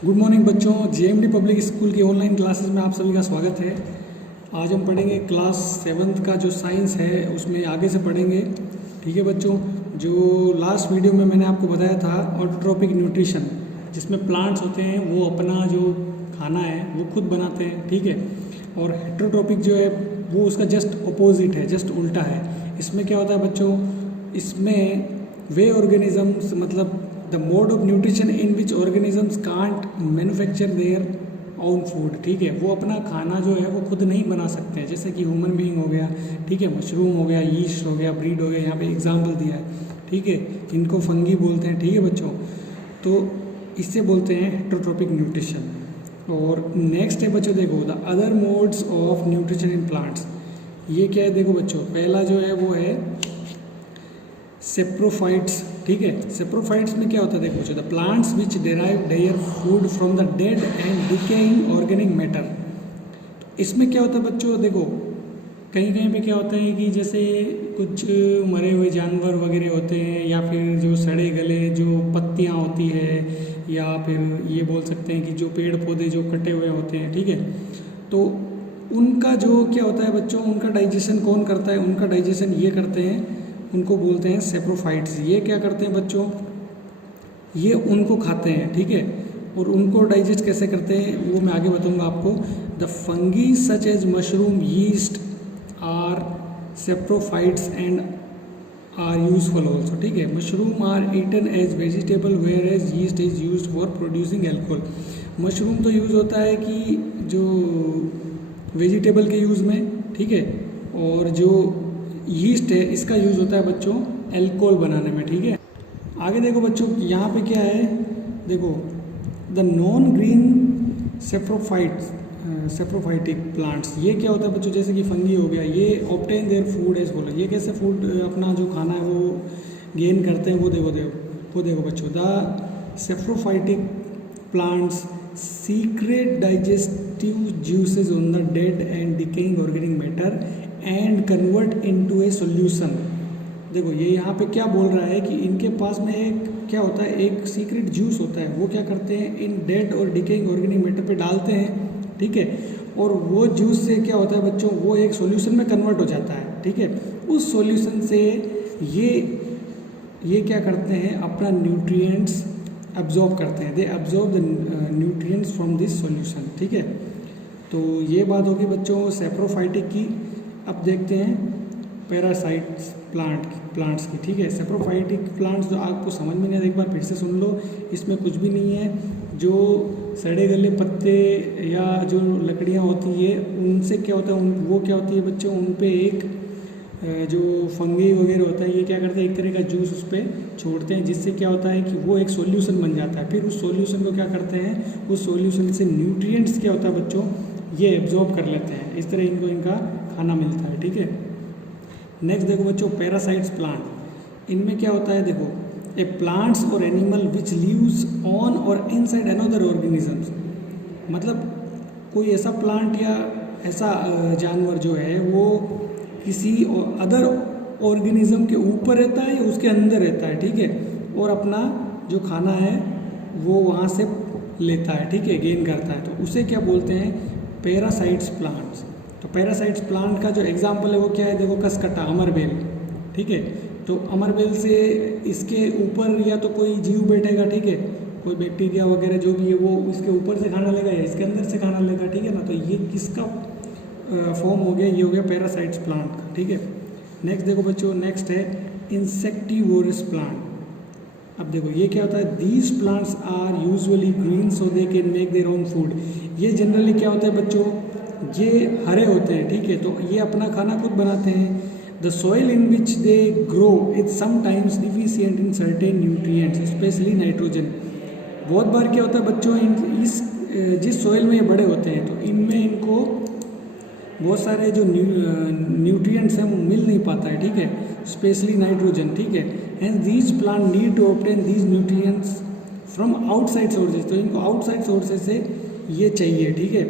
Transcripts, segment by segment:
Good morning बच्चों, JMD public school की online classes में आप सभी का स्वागत है। आज हम पढ़ेंगे क्लास 7th का जो साइंस है उसमें आगे से पढ़ेंगे। ठीक है बच्चों, जो लास्ट वीडियो में मैंने आपको बताया था ऑटोट्रॉपिक न्यूट्रिशन, जिसमें प्लांट्स होते हैं वो अपना जो खाना है वो खुद बनाते हैं, ठीक है। और हेट्रोट्रॉपिक जो है वो उसका जस्ट अपोजिट है, जस्ट उल्टा है। इसमें क्या होता है बच्चों, इसमें वे ऑर्गेनिजम्स मतलब the mode of nutrition in which organisms can't manufacture there own food, ठीक है। वो अपना खाना जो है वो खुद नहीं बना सकते हैं, जैसे कि ह्यूमन बीइंग हो गया, ठीक है, मशरूम हो गया, यीस्ट हो गया, ब्रीड हो गया, यहाँ पे एग्जाम्पल दिया है, ठीक है। इनको फंगी बोलते हैं, ठीक है बच्चों। तो इससे बोलते हैं हेट्रोट्रॉपिक न्यूट्रिशन। और नेक्स्ट है बच्चों, देखो the other modes of nutrition in plants. ये क्या है देखो बच्चों, पहला जो है वो है सेप्रोफाइट्स, ठीक है। सेप्रोफाइट्स में क्या होता है देखो बच्चों, the plants which derive their food from the dead and decaying organic matter. तो इसमें क्या होता है बच्चों, देखो कहीं कहीं पे क्या होता है कि जैसे कुछ मरे हुए जानवर वगैरह होते हैं, या फिर जो सड़े गले जो पत्तियां होती है, या फिर ये बोल सकते हैं कि जो पेड़ पौधे जो कटे हुए होते हैं, ठीक है। तो उनका जो क्या होता है बच्चों, उनका डाइजेशन कौन करता है, उनका डाइजेशन ये करते हैं, उनको बोलते हैं सेप्रोफाइट्स। ये क्या करते हैं बच्चों, ये उनको खाते हैं, ठीक है। और उनको डाइजेस्ट कैसे करते हैं वो मैं आगे बताऊंगा आपको। The fungi such as mushroom, yeast are saprophytes and are useful also, ठीक है। Mushroom are eaten as vegetable whereas yeast is use for producing alcohol. Mushroom तो यूज़ होता है कि जो वेजिटेबल के यूज़ में, ठीक है। और जो यीस्ट है इसका यूज़ होता है बच्चों एल्कोहल बनाने में, ठीक है। आगे देखो बच्चों, यहाँ पे क्या है देखो, the non green saprophytic plants. ये क्या होता है बच्चों, जैसे कि फंगी हो गया, ये obtain their food as follow. ये कैसे फूड अपना जो खाना है वो गेन करते हैं, वो देखो बच्चों, the saprophytic plants secrete digestive juices on the dead and decaying organic matter and convert into a solution. देखो ये यहाँ पे क्या बोल रहा है कि इनके पास में एक क्या होता है, एक सीक्रेट जूस होता है। वो क्या करते हैं, इन डेड और डिकेइंग ऑर्गेनिक मैटर पे डालते हैं, ठीक है। और वो जूस से क्या होता है बच्चों, वो एक सॉल्यूशन में कन्वर्ट हो जाता है, ठीक है। उस सॉल्यूशन से ये क्या करते हैं, अपना न्यूट्रिएंट्स एब्जॉर्ब करते हैं। They absorb the nutrients from this solution, ठीक है। तो ये बात होगी बच्चों सेप्रोफाइटिक की। अब देखते हैं पैरासाइट्स प्लांट्स की, ठीक है। सेप्रोफाइटिक प्लांट्स जो आपको समझ में नहीं आया, एक बार फिर से सुन लो। इसमें कुछ भी नहीं है, जो सड़े गले पत्ते या जो लकड़ियाँ होती है उनसे क्या होता है, वो क्या होती है बच्चों, उन पे एक जो फंगी वगैरह होता है, ये क्या करते हैं, एक तरह का जूस उस पर छोड़ते हैं, जिससे क्या होता है कि वो एक सॉल्यूशन बन जाता है। फिर उस सॉल्यूशन को क्या करते हैं, उस सॉल्यूशन से न्यूट्रिएंट्स क्या होता है बच्चों, ये एब्जॉर्ब कर लेते हैं। इस तरह इनको इनका खाना मिलता है, ठीक है। नेक्स्ट देखो बच्चों, पैरासाइट्स प्लांट। इनमें क्या होता है देखो, ए प्लांट्स और एनिमल विच लीव्स ऑन और इनसाइड अनदर ऑर्गेनिजम्स। मतलब कोई ऐसा प्लांट या ऐसा जानवर जो है वो किसी अदर ऑर्गेनिज्म के ऊपर रहता है या उसके अंदर रहता है, ठीक है। और अपना जो खाना है वो वहाँ से लेता है, ठीक है, गेन करता है। तो उसे क्या बोलते हैं, पैरासाइट्स प्लांट्स। तो पैरासाइट्स प्लांट का जो एग्जाम्पल है वो क्या है देखो, कसकटा, अमरबेल, ठीक है। तो अमरबेल से इसके ऊपर या तो कोई जीव बैठेगा, ठीक है, कोई बैक्टीरिया वगैरह जो भी है वो इसके ऊपर से खाना लेगा या इसके अंदर से खाना लेगा, ठीक है ना। तो ये किसका फॉर्म हो गया, ये हो गया पैरासाइट्स प्लांट का, ठीक है। नेक्स्ट देखो बच्चों, नेक्स्ट है इंसेक्टिवोरस प्लांट। अब देखो ये क्या होता है, these plants are usually green so they can make their own food. ये जनरली क्या होता है बच्चों, ये हरे होते हैं, ठीक है। तो ये अपना खाना खुद बनाते हैं। The soil in which they grow is sometimes deficient in certain nutrients specially nitrogen. बहुत बार क्या होता है बच्चों, जिस सॉइल में ये बड़े होते हैं तो इनमें इनको बहुत सारे जो न्यूट्रिएंट्स हैं वो मिल नहीं पाता है, ठीक है, स्पेशली नाइट्रोजन, ठीक है। And these plant need to obtain these nutrients from outside sources. तो इनको आउटसाइड सोर्सेज से ये चाहिए, ठीक है।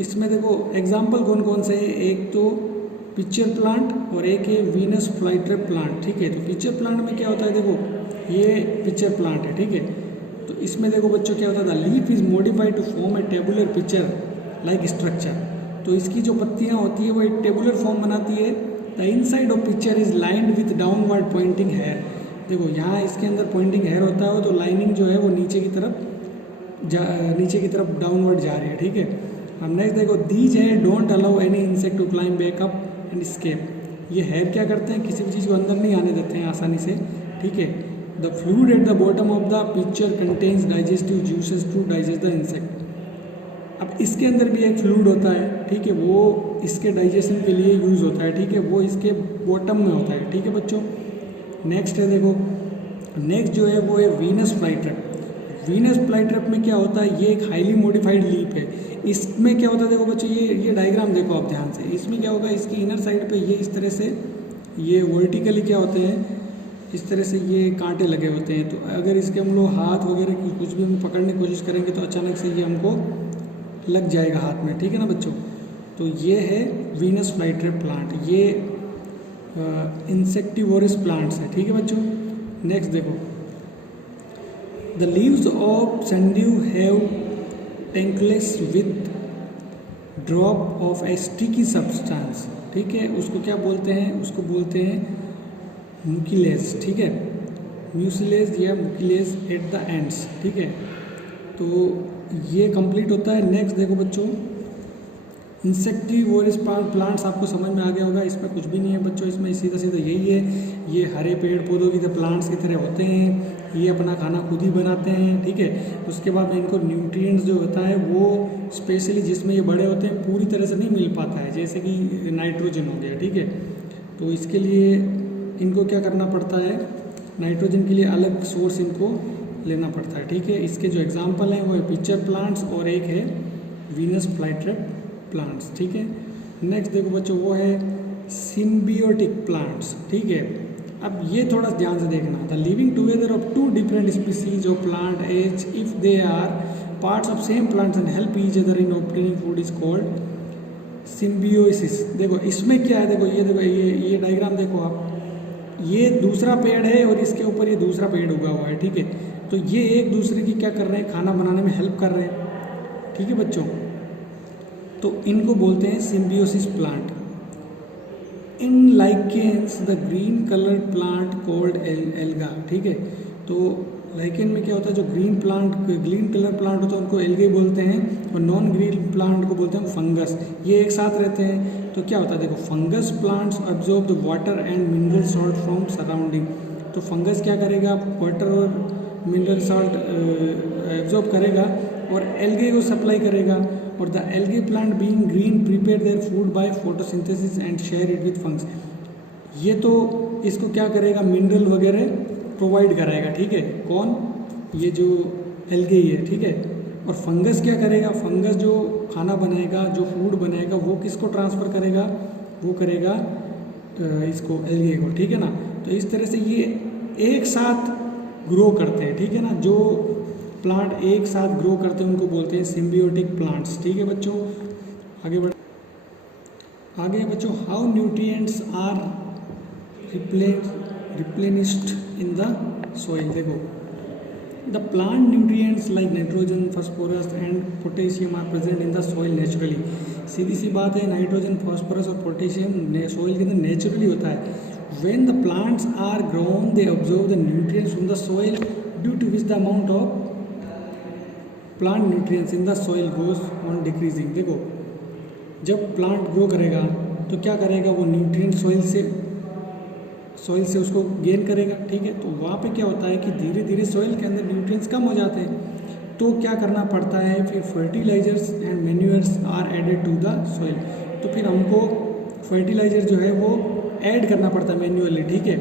इसमें देखो एग्जाम्पल कौन कौन से है, एक तो पिक्चर प्लांट और एक है वीनस फ्लाईट्रैप प्लांट, ठीक है। तो पिक्चर प्लांट में क्या होता है, देखो ये पिक्चर प्लांट है, ठीक है। तो इसमें देखो बच्चों क्या होता है, the leaf is modified to form a tubular pitcher like structure. तो इसकी जो पत्तियां होती है वो एक टेबुलर फॉर्म बनाती है। The inside of pitcher is lined with downward pointing hair. देखो यहाँ इसके अंदर पॉइंटिंग हेयर होता है, तो लाइनिंग जो है वो नीचे की तरफ डाउनवर्ड जा रही है, ठीक है। अब नेक्स्ट देखो, these hair don't allow any insect to climb back up and escape. ये हेयर क्या करते हैं, किसी भी चीज़ को अंदर नहीं आने देते हैं आसानी से, ठीक है। The fluid at the bottom of the pitcher contains digestive juices to digest the insect. अब इसके अंदर भी एक फ्लूइड होता है, ठीक है, वो इसके डाइजेशन के लिए यूज़ होता है, ठीक है, वो इसके बॉटम में होता है, ठीक है बच्चों। नेक्स्ट है देखो, नेक्स्ट जो है वो है वीनस फ्लाईट्रैप। वीनस फ्लाईट्रैप में क्या होता है, ये एक हाईली मॉडिफाइड लीफ है। इसमें क्या होता है, देखो बच्चों ये डायग्राम देखो आप ध्यान से। इसमें क्या होगा, इसकी इनर साइड पे ये इस तरह से ये वर्टिकली क्या होते हैं, इस तरह से ये कांटे लगे होते हैं। तो अगर इसके हम लोग हाथ वगैरह की कुछ भी हम पकड़ने की कोशिश करेंगे तो अचानक से ये हमको लग जाएगा हाथ में, ठीक है ना बच्चों। तो ये है वीनस फ्लाईट्रैप प्लांट, ये इंसेक्टिवोरस प्लांट्स है, ठीक है बच्चों। नेक्स्ट देखो, the leaves of sundew have tentacles with drop of a sticky substance, ठीक है। उसको क्या बोलते हैं, उसको बोलते हैं म्यूसिलेज, ठीक है, म्यूसिलेज या म्यूसिलेज एट द एंड्स, ठीक है। तो ये कंप्लीट होता है। नेक्स्ट देखो बच्चों, इंसेक्टिवोरस प्लांट्स आपको समझ में आ गया होगा, इसमें कुछ भी नहीं है बच्चों, इसमें सीधा सीधा यही है, ये हरे पेड़ पौधों की तरह प्लांट्स की तरह होते हैं, ये अपना खाना खुद ही बनाते हैं, ठीक है। उसके बाद में इनको न्यूट्रिएंट्स जो होता है वो स्पेशली जिसमें ये बड़े होते हैं पूरी तरह से नहीं मिल पाता है, जैसे कि नाइट्रोजन हो गया, ठीक है। तो इसके लिए इनको क्या करना पड़ता है, नाइट्रोजन के लिए अलग सोर्स इनको लेना पड़ता है, ठीक है। इसके जो एग्जाम्पल हैं वो है पिक्चर प्लांट्स और एक है वीनस फ्लाईट्रैप प्लांट्स, ठीक है। नेक्स्ट देखो बच्चों, वो है सिम्बियोटिक प्लांट्स, ठीक है। अब ये थोड़ा ध्यान से देखना, the living together of two different species of plant as if they are parts of same plants and help each other in obtaining food is called symbiosis. देखो इसमें क्या है, देखो ये डायग्राम देखो आप, ये दूसरा पेड़ है और इसके ऊपर ये दूसरा पेड़ उगा हुआ है, ठीक है। तो ये एक दूसरे की क्या कर रहे हैं, खाना बनाने में हेल्प कर रहे हैं, ठीक है बच्चों। तो इनको बोलते हैं symbiosis plant. In lichens the green coloured plant called alga, ठीक है। तो लाइकेन में क्या होता है, जो ग्रीन कलर प्लांट होता है उनको एल्गे बोलते हैं, और नॉन ग्रीन प्लांट को बोलते हैं फंगस। ये एक साथ रहते हैं। तो क्या होता है, देखो fungus plants absorb the water and mineral salt from surrounding. तो फंगस क्या करेगा, वाटर और मिनरल सॉल्ट एब्जॉर्ब करेगा और एल्गे को सप्लाई करेगा। और the algae plant being green prepare their food by photosynthesis and share it with fungus. ये तो इसको क्या करेगा, मिनरल वगैरह प्रोवाइड कराएगा, ठीक है। कौन, ये जो एल्गे ही है, ठीक है। और फंगस क्या करेगा, फंगस जो खाना बनाएगा, जो फूड बनाएगा, वो किसको ट्रांसफ़र करेगा, वो करेगा इसको एल्गे को, ठीक है ना। तो इस तरह से ये एक साथ ग्रो करते हैं, ठीक है ना। जो प्लांट एक साथ ग्रो करते हैं उनको बोलते हैं सिम्बियोटिक प्लांट्स, ठीक है बच्चों। आगे बच्चों, how nutrients are replenished in the soil। देखो, the plant nutrients like nitrogen, phosphorus and potassium are present in the soil naturally। सीधी सी बात है, नाइट्रोजन, फॉस्फोरस और पोटेशियम सोइल के अंदर नेचुरली होता है। when the plants are grown they absorb the nutrients from the soil due to which the amount of plant nutrients in the soil goes on decreasing। देखो जब plant grow करेगा तो क्या करेगा, वो न्यूट्रिएंट सॉइल से उसको गेन करेगा, ठीक है। तो वहाँ पे क्या होता है कि धीरे धीरे सॉइल के अंदर न्यूट्रिएंट्स कम हो जाते हैं। तो क्या करना पड़ता है, फिर fertilisers and manures are added to the soil. तो फिर हमको फर्टिलाइजर जो है वो ऐड करना पड़ता है मैन्युअली, ठीक है,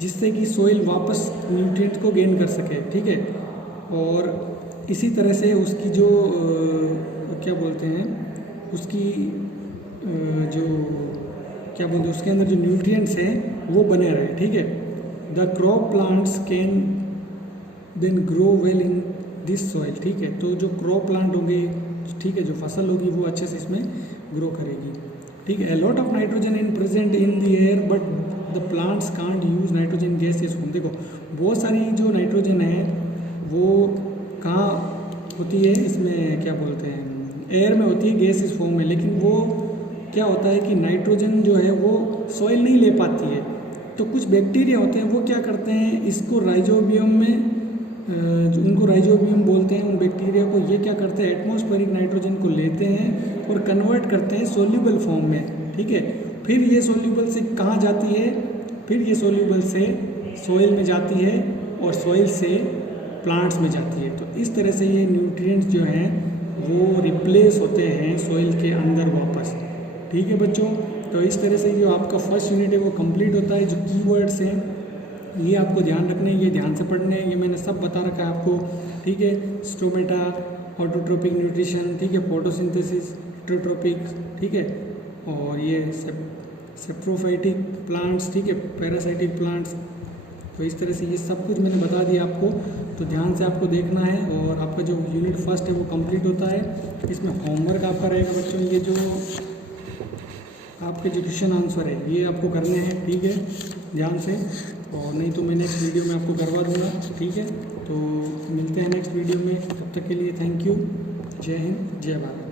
जिससे कि सॉइल वापस न्यूट्रिएंट्स को गेन कर सके, ठीक है। और इसी तरह से उसकी जो क्या बोलते हैं, उसकी जो क्या बोलते हैं, उसके अंदर जो न्यूट्रिएंट्स हैं वो बने रहे, ठीक है। The crop plants can then grow well in this soil, ठीक है। तो जो क्रॉप प्लांट होंगे ठीक है, जो फसल होगी वो अच्छे से इसमें ग्रो करेगी। ठीक है, lot of nitrogen in present in the air but the plants can't use nitrogen gas is form. देखो बहुत सारी जो नाइट्रोजन है वो कहाँ होती है, इसमें क्या बोलते हैं, एयर में होती है, गैस इज फॉर्म में, लेकिन वो क्या होता है कि नाइट्रोजन जो है वो सॉइल नहीं ले पाती है। तो कुछ बैक्टीरिया होते हैं वो क्या करते हैं, इसको राइजोबियम में जो उनको राइजोबियम बोलते हैं, उन बैक्टीरिया को ये क्या करते हैं, एटमॉस्फेरिक नाइट्रोजन को लेते हैं और कन्वर्ट करते हैं सोल्यूबल फॉर्म में। ठीक है, फिर ये सोल्यूबल से कहाँ जाती है, फिर ये सोल्यूबल से सॉइल में जाती है और सॉइल से प्लांट्स में जाती है। तो इस तरह से ये न्यूट्रिएंट्स जो हैं वो रिप्लेस होते हैं सॉइल के अंदर वापस। ठीक है बच्चों, तो इस तरह से जो आपका फर्स्ट यूनिट है वो कंप्लीट होता है। जो कीवर्ड्स हैं ये आपको ध्यान रखने हैं, ये ध्यान से पढ़ने हैं, ये मैंने सब बता रखा है आपको। ठीक है, स्टोमेटा, ऑटोट्रोपिक न्यूट्रिशन, ठीक है, फोटोसिंथेसिस, हेटेरोट्रोपिक, ठीक है, और ये सेप्रोफाइटिक प्लांट्स, ठीक है, पैरासाइटिक प्लांट्स। तो इस तरह से ये सब कुछ मैंने बता दिया आपको, तो ध्यान से आपको देखना है। और आपका जो यूनिट फर्स्ट है वो कंप्लीट होता है। इसमें होमवर्क आपका रहेगा बच्चों, ये जो आपके जो क्वेश्चन आंसर है ये आपको करने हैं। ठीक है, ध्यान से, और नहीं तो मैं नेक्स्ट वीडियो में आपको करवा दूंगा। ठीक है, तो मिलते हैं नेक्स्ट वीडियो में, तब तक के लिए थैंक यू। जय हिंद, जय भारत।